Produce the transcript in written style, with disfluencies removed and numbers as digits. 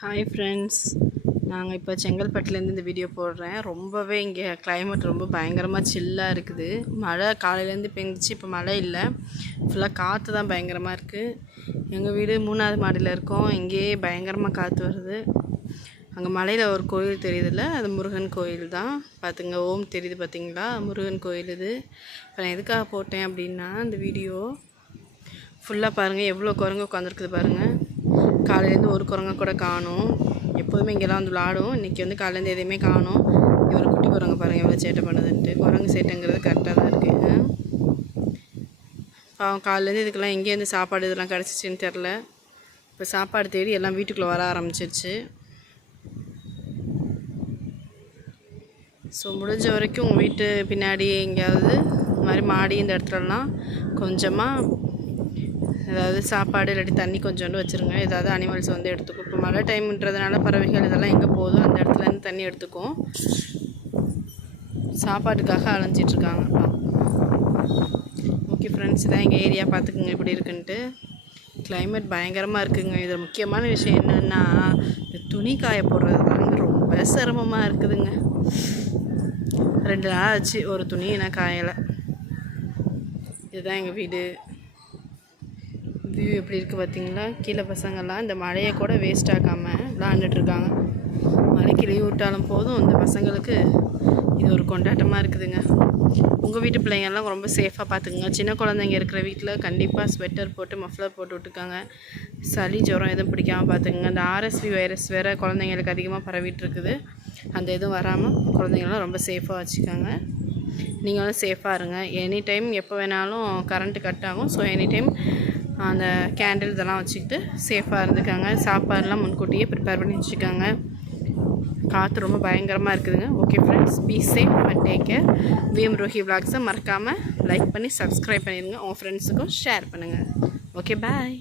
Hi friends, நாங்கள் இப்போ செங்கல்பட்டுலேருந்து இந்த வீடியோ போடுறேன். ரொம்பவே இங்கே கிளைமேட் ரொம்ப பயங்கரமாக சில்லாக இருக்குது. மழை காலையிலேருந்து பெஞ்சிச்சு, இப்போ மழை இல்லை, ஃபுல்லாக காற்று தான் பயங்கரமாக இருக்குது. எங்கள் வீடு 3வது மாடியில் இருக்கோம். இங்கேயே பயங்கரமாக காற்று வருது. அங்கே மலையில் ஒரு கோயில் தெரியுதுல்ல, அது முருகன் கோயில் தான். பார்த்துங்க, ஓம் தெரியுது பார்த்தீங்களா, முருகன் கோயில் இது. இப்போ நான் எதுக்காக போட்டேன் அப்படின்னா, இந்த வீடியோ ஃபுல்லாக பாருங்கள், எவ்வளோ குரங்கு உட்காந்துருக்குது பாருங்கள். காலையிலேருந்து ஒரு குரங்கை கூட காணும். எப்போதுமே இங்கெல்லாம் வந்து விளாடும். இன்றைக்கி வந்து காலையிலேருந்து எதையுமே காணும். இவர் குட்டி குரங்கு பாருங்கள் எவ்வளோ சேட்டை பண்ணுதுன்ட்டு. குரங்கு சேட்டைங்கிறது கரெக்டாக தான் இருக்குது. பாவம், காலையிலேருந்து இதுக்கெல்லாம் எங்கேருந்து சாப்பாடு இதெல்லாம் கிடச்சிச்சின்னு தெரில. இப்போ சாப்பாடு தேடி எல்லாம் வீட்டுக்குள்ளே வர ஆரம்பிச்சிருச்சு. ஸோ முடிஞ்ச வரைக்கும் உங்கள் வீட்டு பின்னாடி எங்கேயாவது இந்த மாதிரி மாடி இந்த இடத்துலலாம் கொஞ்சமாக ஏதாவது சாப்பாடு இல்லாட்டி தண்ணி கொஞ்சோண்டு வச்சுருங்க. ஏதாவது அனிமல்ஸ் வந்து எடுத்துக்கும். இப்போ மழை டைம்ன்றதுனால பறவைகள் இதெல்லாம் எங்கே போதும் அந்த இடத்துலேருந்து தண்ணி எடுத்துக்கும். சாப்பாட்டுக்காக அலைஞ்சிட்ருக்காங்க. ஓகே ஃப்ரெண்ட்ஸ், இதான் எங்கள் ஏரியா. பார்த்துக்குங்க எப்படி இருக்குன்ட்டு. கிளைமேட் பயங்கரமாக இருக்குதுங்க. இதில் முக்கியமான விஷயம் என்னென்னா, இந்த துணி காய போடுறது வந்து ரொம்ப சிரமமாக இருக்குதுங்க. 2 நாள் ஆச்சு ஒரு துணி நான் காயலை. இதுதான் எங்கள் வீடு. வியூ எப்படி இருக்குது பார்த்தீங்களா. கீழே பசங்கள்லாம் இந்த மழையை கூட வேஸ்ட் ஆக்காமல் விளாண்டுட்ருக்காங்க. மழைக்கு லீவ் விட்டாலும் போதும், இந்த பசங்களுக்கு இது ஒரு கொண்டாட்டமாக இருக்குதுங்க. உங்கள் வீட்டு பிள்ளைங்கள்லாம் ரொம்ப சேஃபாக பார்த்துக்குங்க. சின்ன குழந்தைங்க இருக்கிற வீட்டில் கண்டிப்பாக ஸ்வெட்டர் போட்டு மஃப்ளர் போட்டு விட்டுருக்காங்க. சளி ஜுரம் எதுவும் பிடிக்காமல் பார்த்துக்குங்க. இந்த ஆர்எஸ்வி வைரஸ் வேறு குழந்தைங்களுக்கு அதிகமாக பரவிட்டுருக்குது. அந்த எதுவும் வராமல் குழந்தைங்களாம் ரொம்ப சேஃபாக வச்சுக்காங்க. நீங்களும் சேஃபாக இருங்க. எனி டைம் எப்போ வேணாலும் கரண்ட்டு கட் ஆகும். ஸோ எனி டைம் அந்த கேண்டில் இதெல்லாம் வச்சுக்கிட்டு சேஃபாக இருந்துக்காங்க. சாப்பாடுலாம் முன்கூட்டியே ப்ரிப்பேர் பண்ணி வச்சுக்காங்க. காற்று ரொம்ப பயங்கரமாக இருக்குதுங்க. Okay friends, be safe and take care. VM Rohi விளாக்ஸை மறக்காமல் லைக் பண்ணி சப்ஸ்கிரைப் பண்ணிடுங்க. உங்கள் ஃப்ரெண்ட்ஸுக்கும் ஷேர் பண்ணுங்கள். ஓகே, பாய்.